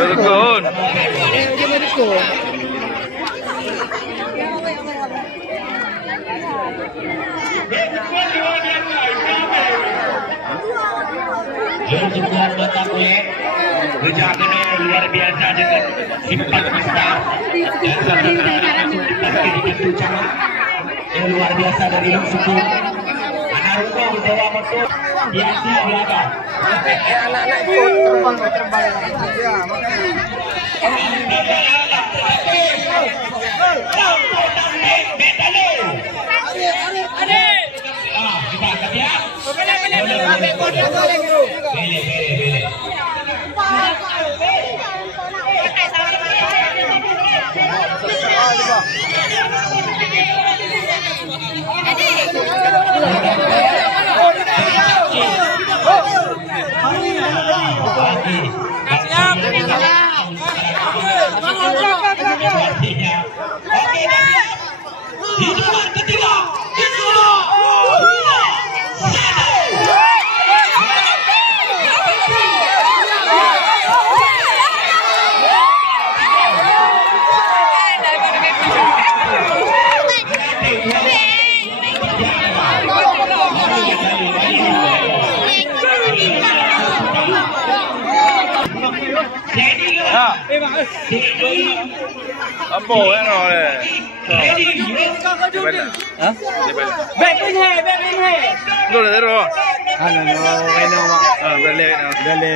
Turun. Jumlah kota gue berjalannya luar biasa dengan sifat besar dan yang luar biasa dari Lung Suku. Anaruko Jawa Betul biasa belaga. Anak-anak ikut terbang. Ya, Apa yang ada? Hah? Back in here. Lu dah terus. Ano, kena mak. Balik. Dali.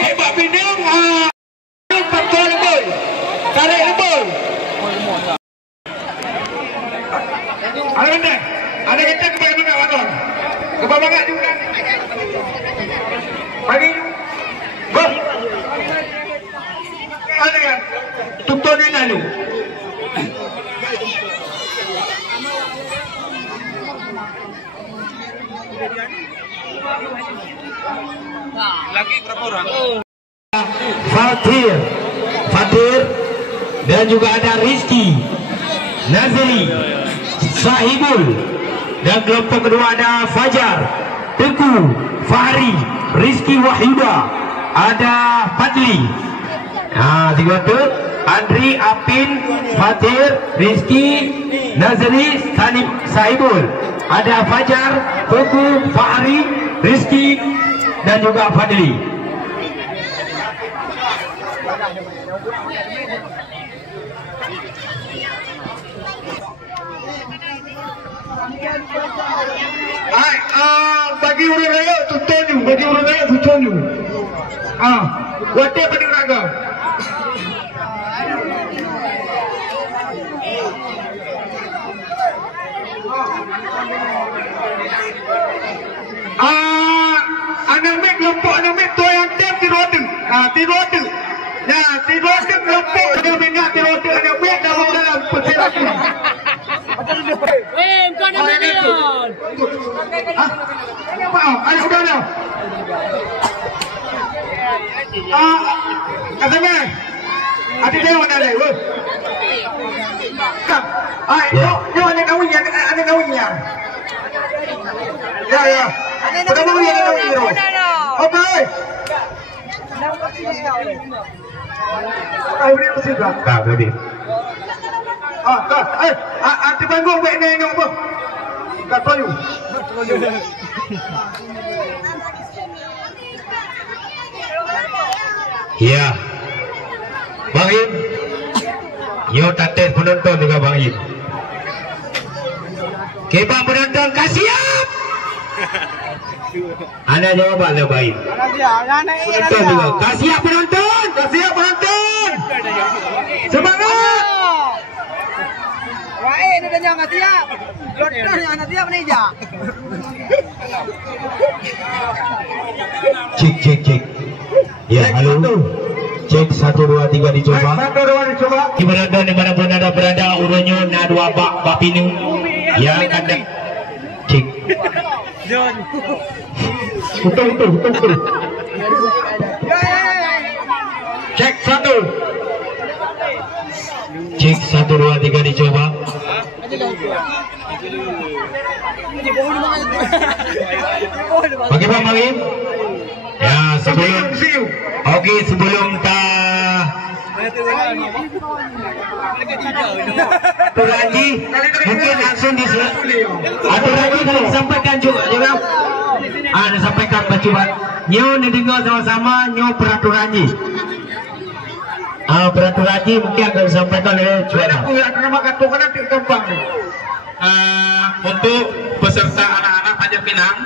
Hebat Pinang, betul lebul, tarik lebul. Ada kita kepada mana waton? Kepada mana juga? Pagi, bos. Ada kan? Tutup ni lalu. Lagi berapa orang? Fatir dan juga ada Rizky, Nazri, Sahibul, dan kelompok kedua ada Fajar, Teguh, Fahri, Rizky Wahyuda, ada Fadli. Tiga tu Andri, Apin, Fatir, Rizky, Nazri, Sahibul, ada Fajar, Teguh, Fahri, Rizky, dan juga Fadli. Bagi orang raya tutonyu, wate bagi raga. Anak kelompok tu yang tem tirodu. Nah, tirodu kelompok ada minyak tirodu ada mek dalam persilakan. Kau ada million. Ayo udah dah. Katanya, ada dia mana leh? Kap, yo ada kawinya. Ya. Pada mau yang ada hero. Okey. Ayo beri mesti dah. Tak tadi. Di panggung baik ni apa? Tak tahu. Ya, Bang Im. Yo tatet penonton juga Bang Im. Kita penonton kasih siap. Anda jawaban le Bang Im. Penonton juga kasih siap penonton, kasih siap penonton. Semangat. Wah, ini dah jangan siap. Lontong yang anak siap ni je. Cek. Ya, halo. Cek 1 2 3 dicoba. 1 2 dicoba. Dimanapun anda berada, urunyo na dua bak bapinu. Ya, ada. Cek. Betul. Cek 1. Cek 1 2 3 dicoba. Bagaimana Bang Im? Ya, sebelum Aturanji mungkin langsung Aturanji kalau disampaikan juga disampaikan coba nyo dengar sama-sama nyo peraturanji. Peraturanji mungkin akan disampaikan oleh juara. Untuk peserta anak-anak Panjat Pinang,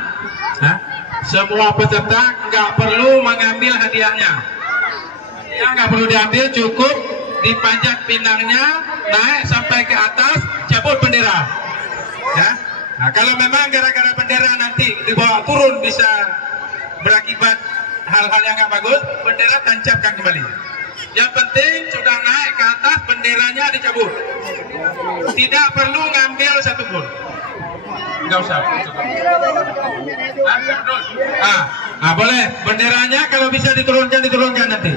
semua peserta nggak perlu mengambil hadiahnya. Yang nggak perlu diambil, cukup dipanjat pinangnya, naik sampai ke atas, cabut bendera. Ya. Nah, kalau memang gara-gara bendera nanti dibawa turun bisa berakibat hal-hal yang nggak bagus, bendera tancapkan kembali. Yang penting sudah naik ke atas, benderanya dicabut. Tidak perlu ngambil satupun. Enggak usah. Boleh. Benderanya kalau bisa diturunkan nanti.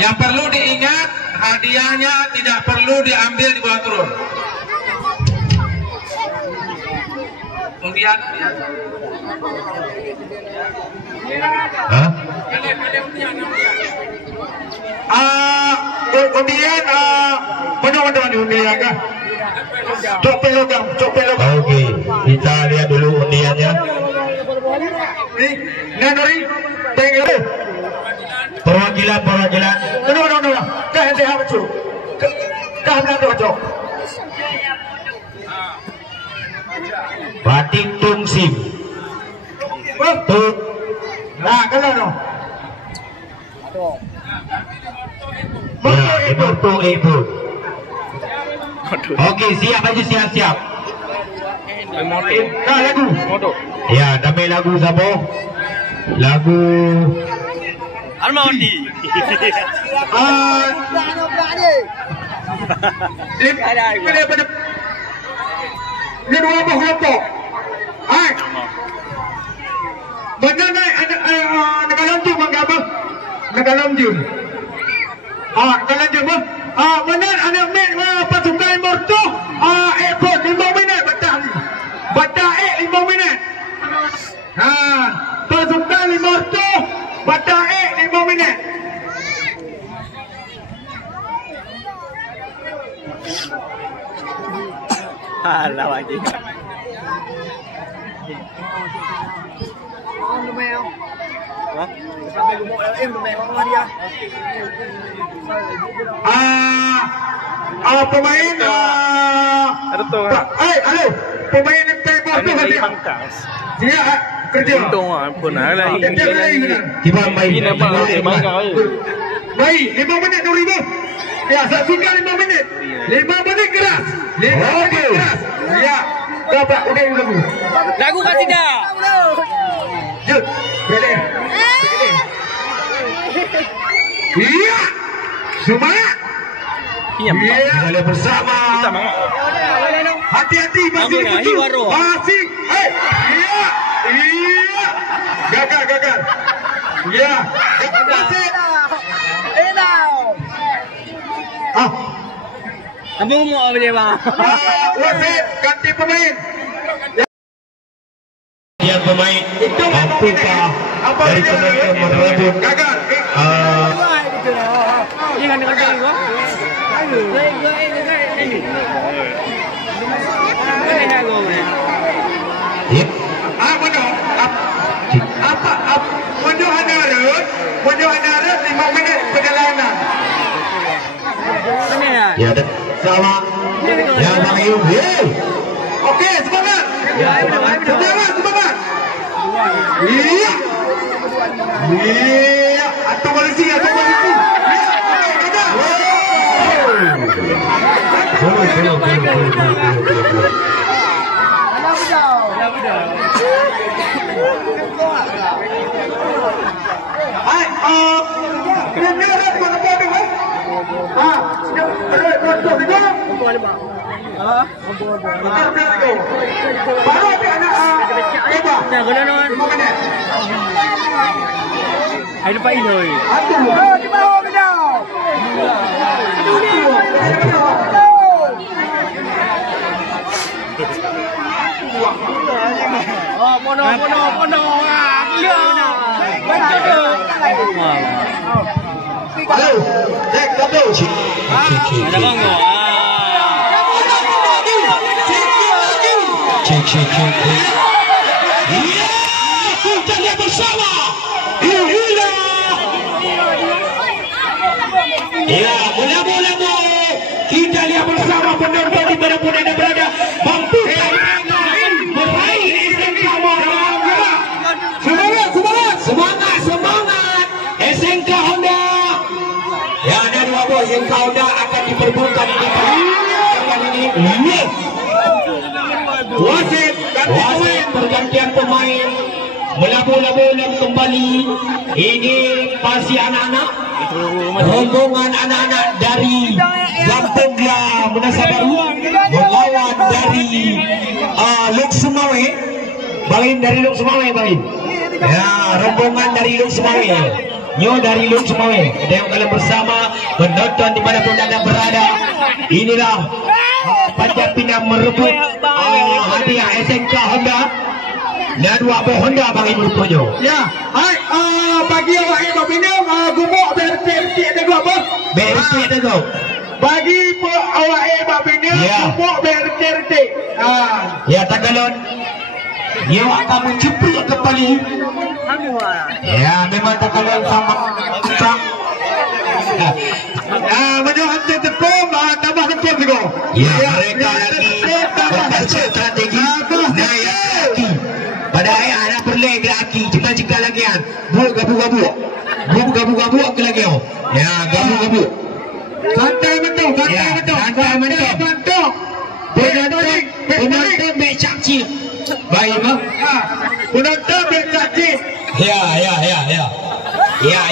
Yang perlu diingat, hadiahnya tidak perlu diambil dibawa turun. Kemudian undian mana undian kan? Copel logam. Oke, kita lihat dulu undiannya. Nanori, tengok. Perwakilan. No. Dah baca. Dah baca. Batik Tungsim. Betul. Nah, kalau no. Ya, ibu. Oke, siap. Lagu. Ya, nama lagu siapa? Lagu Almaundi. Ini dua kelompok. Mana naik negara tu mengapa? Negara jum. Negara jum. Mana anak mek pasukan morto? Ekor 5 minit batang 5 minit. Pasukan morto batang 5 minit. Alah lagi. Pemain halo pemain tembak tu dia kerja Untung pun lagi. kita main baik 5 minit 2000 ya saksikan 5 menit 5 menit keras 5 menit keras ya dapat udah Lagu kan tidak. Jut boleh iya semangat. Iya, kita bersama. Hati-hati masih kucu. Masih. Iya. Gagal. Iya. Wasit. Kamu mau apa dia bang? Wasit ganti pemain. Yang pemain mampukah dari penonton merebut? Gagal. bersama. Ya Bang Yum. Oke, semangat. Semangat. Iya. Atau polisi. Hai lupa ini. Pono. Halo, cek kabel. Ada ganggu. Cek. Iya, kita lihat bersama. Ya, bola. Kita lihat bersama penonton di mana-pun Anda berada. Mampu meraih SMK Honda. Semangat. SMK Honda. Ya, ada dua buah SMK Honda akan diperbutkan di pertandingan ini. Wasit pergantian pemain. Melabu-labu kembali. Ini pasti anak-anak, rombongan anak-anak dari Kampung Gla Menasa Baru melawan dari Luk Sumawe. Bangin dari Luk Sumawe, Bangin. Ya, rombongan dari Luk Sumawe. Nyo dari Luk Sumawe. Yang kalian bersama penonton di mana pun Anda berada. Inilah Panjat Pinang merebut hadiah SMK Honda. Dan dua buah Honda bagi merupakannya. Ya, bagi awak yang Pinang gumuk BRT ada dua apa? BRT ada tu. Bagi awak yang Pinang gumuk BRT. Ya, Tagalog. Dia akan menceplok kembali. Ya, memang Tagalog sama kita. Menyuhan tepung, tambah tepung juga. Ya, mereka lagi membaca strategi naik kaki. Pada ayah anak berlai lagi, jika lagi kan. Gabu-gabu ke lagi. Ya, gabu-gabu. Santai mentok. Penonton becak cik. Baik mah. Penonton becak cik. Ya,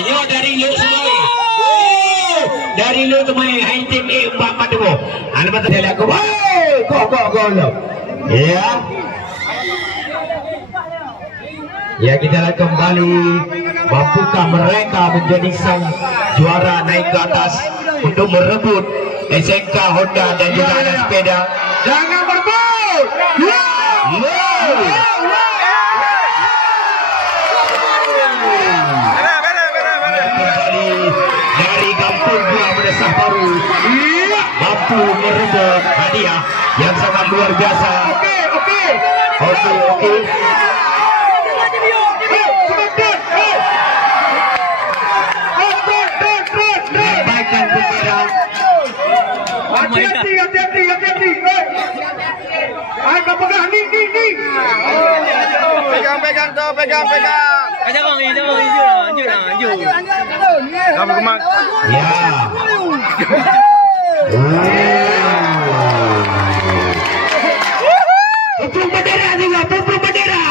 yo dari Luk Sumawe. Dari Luk Sumawe, hai tim A4 tu. Ana patut dia lagu. Go lo. Ya. Ya, kita lihat kembali. Mampukah mereka menjadi sang juara naik ke atas untuk merebut SMK Honda dan juga anak sepeda. Jangan berbut. Kembali dari Kampung Gla Menasa Baru mampu merebut hadiah yang sangat luar biasa. Oke. Baikkan kepada hati-hati. Kau pegang ni. Pegang. Aja bang, hijau. Kamu kemak. ya. Pupuk bendera juga, pupuk bendera.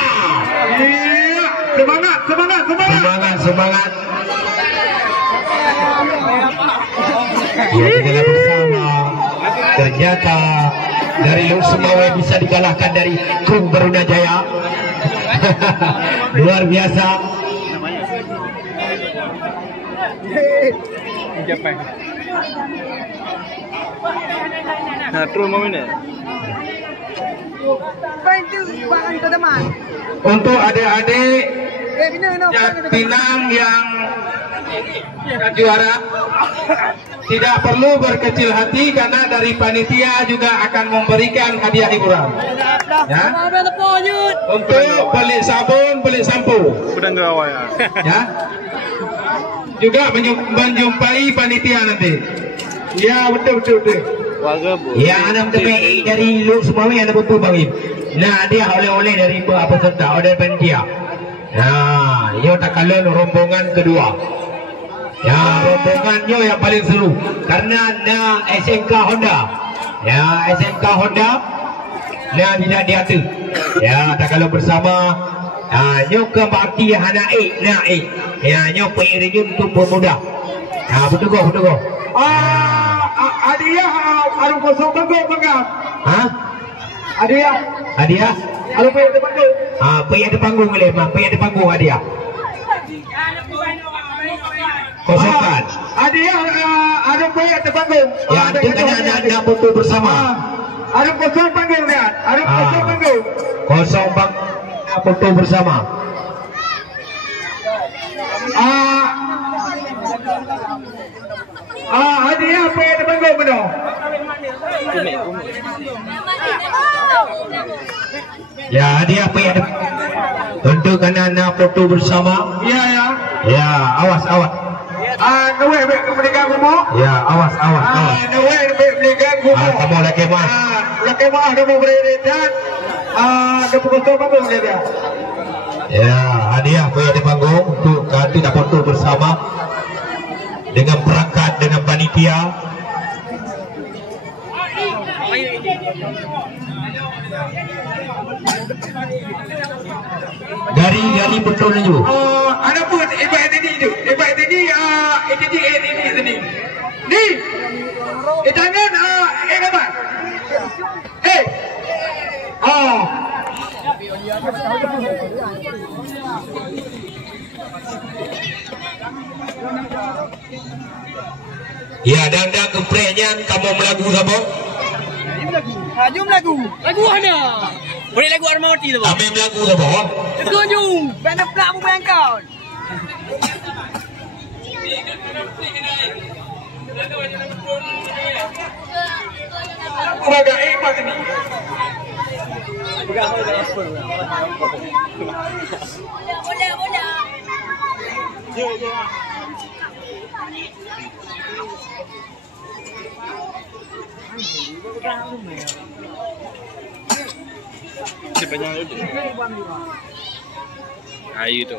Iya, Semangat. Ya, kita bersama. Ternyata dari Luk Sumawe bisa dikalahkan dari Kung Barunajaya. Luar biasa. Nah, terus mau ini. Untuk adik-adik Pinang yang juara tidak perlu berkecil hati karena dari panitia juga akan memberikan hadiah hiburan. Ya. Untuk beli sabun, beli sampo. Udah enggak awal ya. Ya. Juga menjumpai panitia nanti. Ya, betul. Ya, anak tepi dari lu semua yang ada betul bangin. Nah, dia oleh-oleh dari peserta, oleh panitia. Nah, yo tak kalah rombongan kedua. Ya, rombongannya yang paling seru karena SMK Honda. Ya, SMK Honda. Nah, tidak diatur. Ya, tak kalah bersama. Nyo ke parti hana naik. Ya, nyo pengiring untuk pemuda. Nah, betul kok. Hadiah arum kosong bangga. Hah? Hadiah arum pergi ke panggung. Pergi ada panggung boleh, pergi ada panggung hadiah. Kosongkan. Hadiah arum pergi ke panggung. Ya, itu kan anak foto bersama. Arum kosong panggung lihat. Arum kosong panggung. Kosong bang foto bersama. Hadiah pergi ke panggung benar. Ya, hadiah pergi ada. Untuk anak foto bersama. Ya, awas. Nawe belikan rumah. Ya, awas. Nawe belikan rumah. Kamu lagi mas. Kamu beredan. Kamu kosong panggung dia. Ya, hadiah pergi di panggung untuk kita foto bersama dengan perangkat dengan panitia. Dari betul dulu. Ada pun ibarat ini tu. Ibarat ini ini. Ni. Tangan apa? Ya, dan keprenya kamu melagu apa? Jom lagu mana? Boleh lagu Armawati tu. Kami melagu apa? Lagu jom. Band pelak mu bangkau. Baga hebat ini. Ayu tu.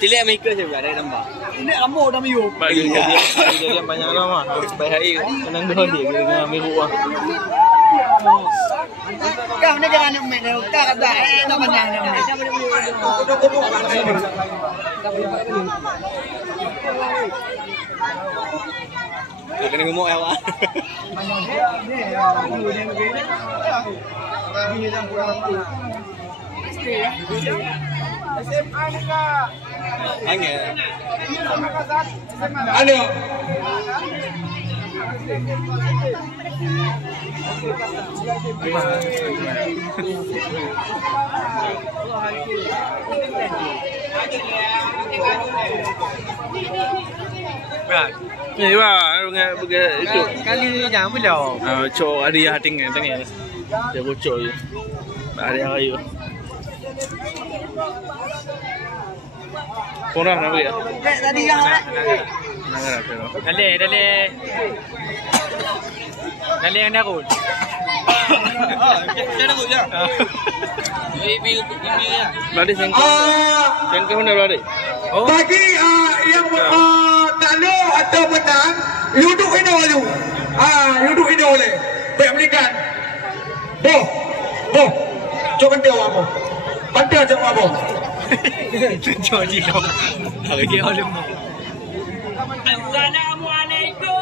Tilik Amerika je ada nampak. Ini amor dah miu. Bagi dia banyak lama. Baik hari senang dua dia dengan miru ah. Kau ni jangan main kau kata nak menang ni. Kena ngomong awak. SMA ni kak. Angin. Ada. Ni dengan itu. Kali ni jangan belau. Cok ada yang tinggal tengah. Dia bocor je. Ada yang ayu. Korang nak bagi? Tadi yang Nangar apa? Dale yang darul. Saya darul je. Ini ya. Berada sengkau mana berada? Bagi yang talu atau menang, duduk ini dulu. Duduk ini boleh. Baik belikan. Boh. Coba dia apa? Pandai jawab apa? Cuci kau. Lagi oleh. Assalamualaikum.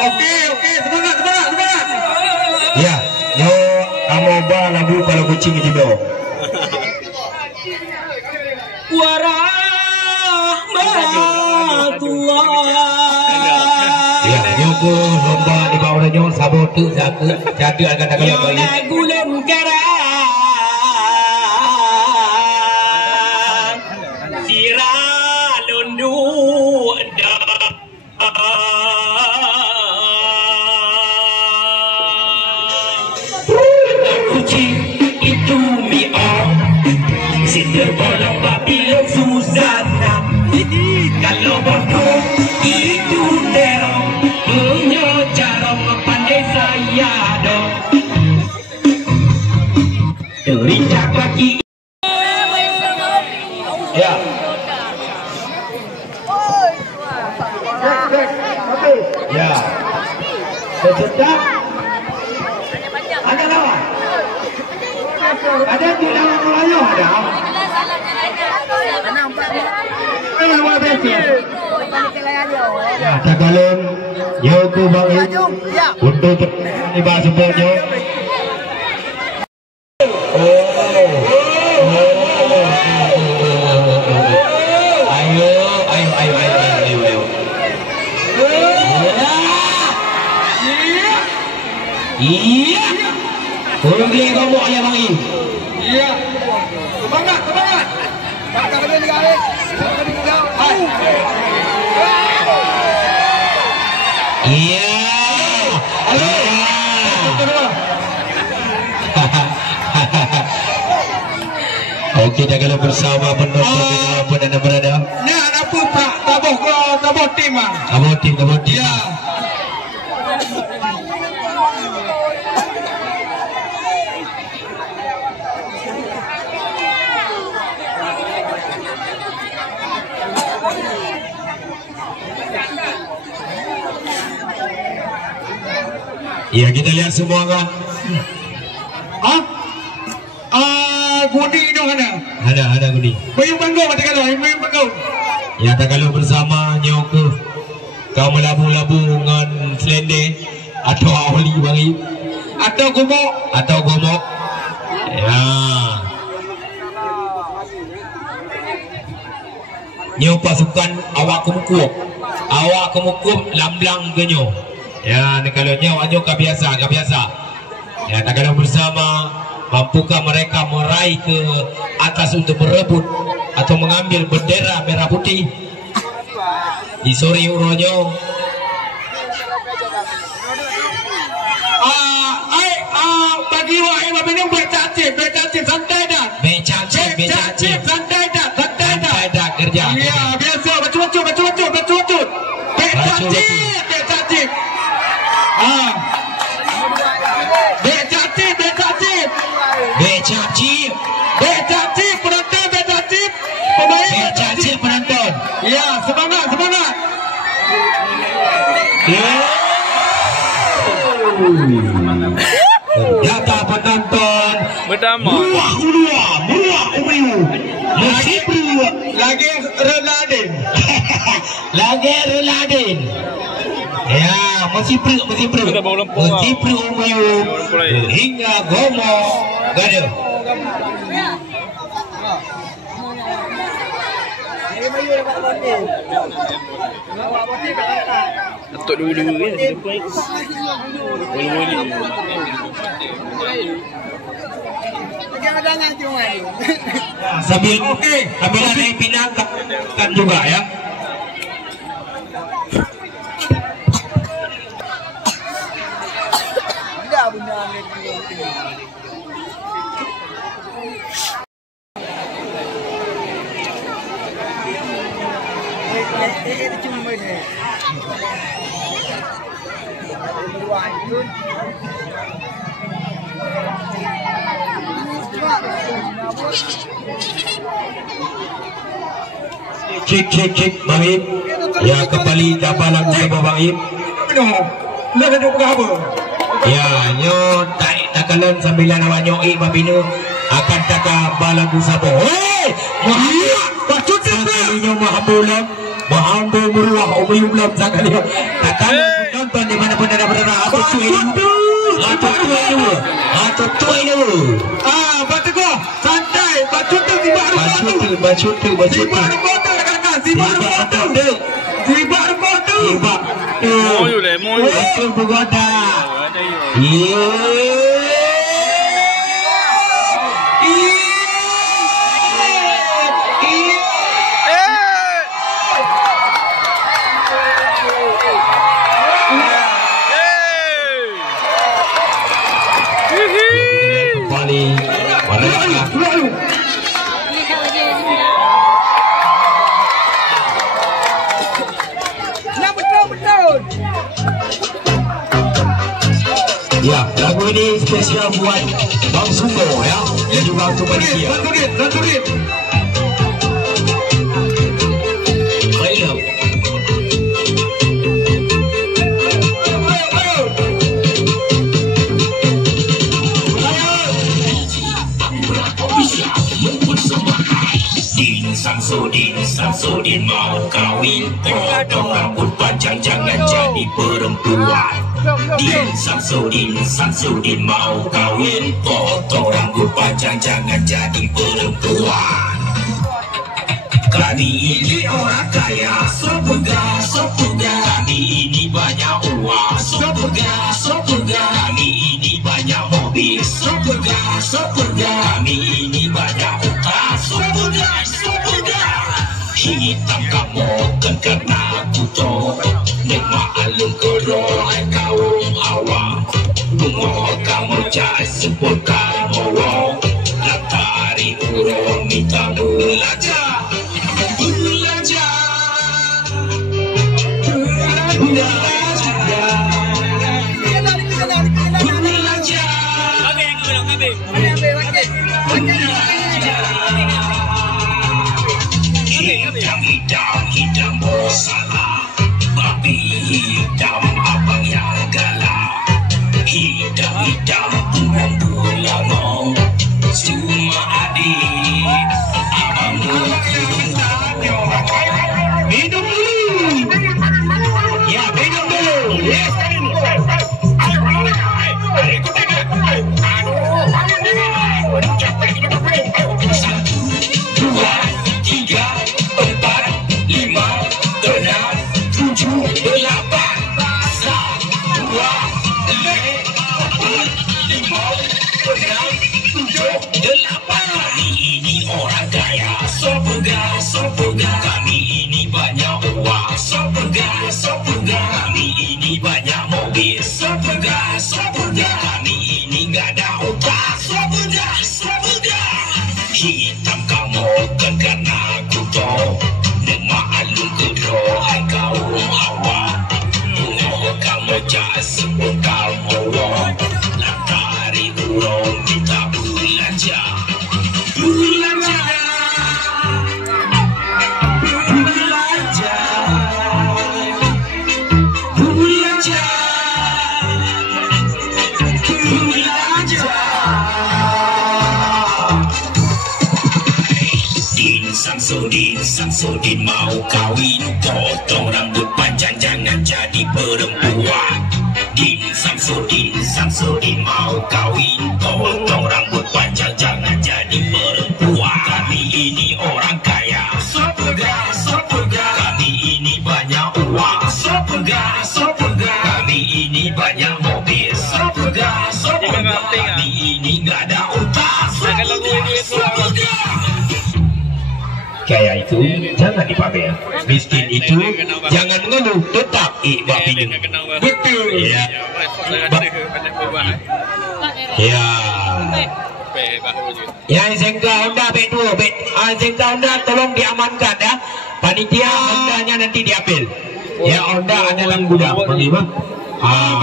Okey, semangat. Ya, yo kamu ba lagu kalau kucing di bawah. Warahmatullah. Ya, yo ko lomba di bawah nyo sabot tu jaga akan kalau bayi. Gulam kara. Bolong babi Susana kalau bodoh itu terong punya cara Ya. Ya. Peserta ada lawan. Ada di lawan Melayu ada. Luar biasa. Ya, Tagalog, Yoko Bangit untuk tiba semuanya. Iya. Kurang dia ngomong ya Bang I. Iya. Semangat, semangat. Iya. Okey, dah kalau bersama penonton dimanapun anda berada. Nah, apa Pak? Taboh tim ah. Taboh tim. Ya. Ya, kita lihat semua kan. Gudi itu ada. Ada gudi. Mayung Bangau ada kalau, Mayung Bangau. Ya, tak kalau bersama Nyoke. Kau melabu-labu dengan selende atau awli bangi Atau gomok. Ya. Nyo pasukan awak kemukup lamblang genyo. Ya, ni kalau nyo kebiasa. Ya, tak kalau bersama mampukah mereka meraih ke atas untuk berebut atau mengambil bendera merah putih di sore uronyo. Bagi wahai minum becacip santai dah. Becacip santai dah kerja. Ya, biasa bacut. Becacip. Becacip penonton becacip. Pemain Becacip penonton. Ya, semangat. Ternyata penonton berdamai. Muah umiu. Mesipu lagi Reladin. Ya, mesipu. Kita bawa lempung. Mesipu umiu hingga gomo gado. Atuk dulu kan. Sambil naik pinang kan juga ya. Cik Bang Ip. Ya, kembali dapat lagu sama Bang Ip. Ya, nyo tak kalian sambil nama nyo I Mabinu akan taka balagu sabo. Hei, mahambu nyo mahambu meruah umiyulam sakali. Takkan nonton di mana pun ada berada. Atau tuai dulu. Batu ko santai. Bacut tu tiba Moyo. Itu begoda. Kembali ya, lagu ini spesial buat Bang Sunggo ya, dan juga untuk panitia. Satu rit. Samsudin mau kawin, potong rambut panjang jangan jadi perempuan. Din Samsudin mau kawin, potong rambut panjang jangan jadi perempuan. Kami ini orang kaya, so pegah. Kami ini banyak uang, so pegah. Kami ini banyak mobil, so pegah. Kami ini banyak utang, so pegah. Hitam kamu kan karena kuto, nek alung keroai kaum awam. Bungo kamu cai sepul kamu wong, latari urung minta belajar. Hidam salah, babi hitam abang yang galak. Hidam pulang cuma adik abang minum dulu. Ya minum dulu. Yes. sang Sudin mau kawin, potong rambut panjang jangan jadi perempuan. Sang Sudin mau kawin, potong rambut panjang jangan jadi perempuan. Kami ini orang kaya, so pegah. Kami ini banyak uang, so pegah. Kami ini banyak mobil, so pegah. Kami ini gak ada utang, so pegah. Kaya itu jangan dipamer, miskin itu jangan mengeluh, tetap ibadah. Betul ya. Ya. Ya, Zengka Honda B2, Zengka Honda tolong diamankan ya. Panitia Hondanya nanti diambil. Ya, Honda ada dalam gudang. Bagaimana?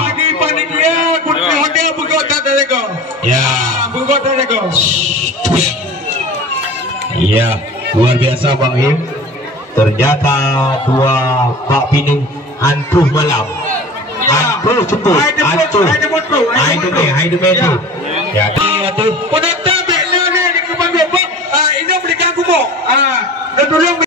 Bagi panitia Honda buka tak ada. Ya. Buka tak ada. Iya. Luar biasa Bang Im. Ternyata dua Pak Pinung hantuh malam. Hantuh ceput. Hantuh. Hai metro. Ya, itu. Penonton bek ni di kebang 2 ini berikan kubur. Dan tolong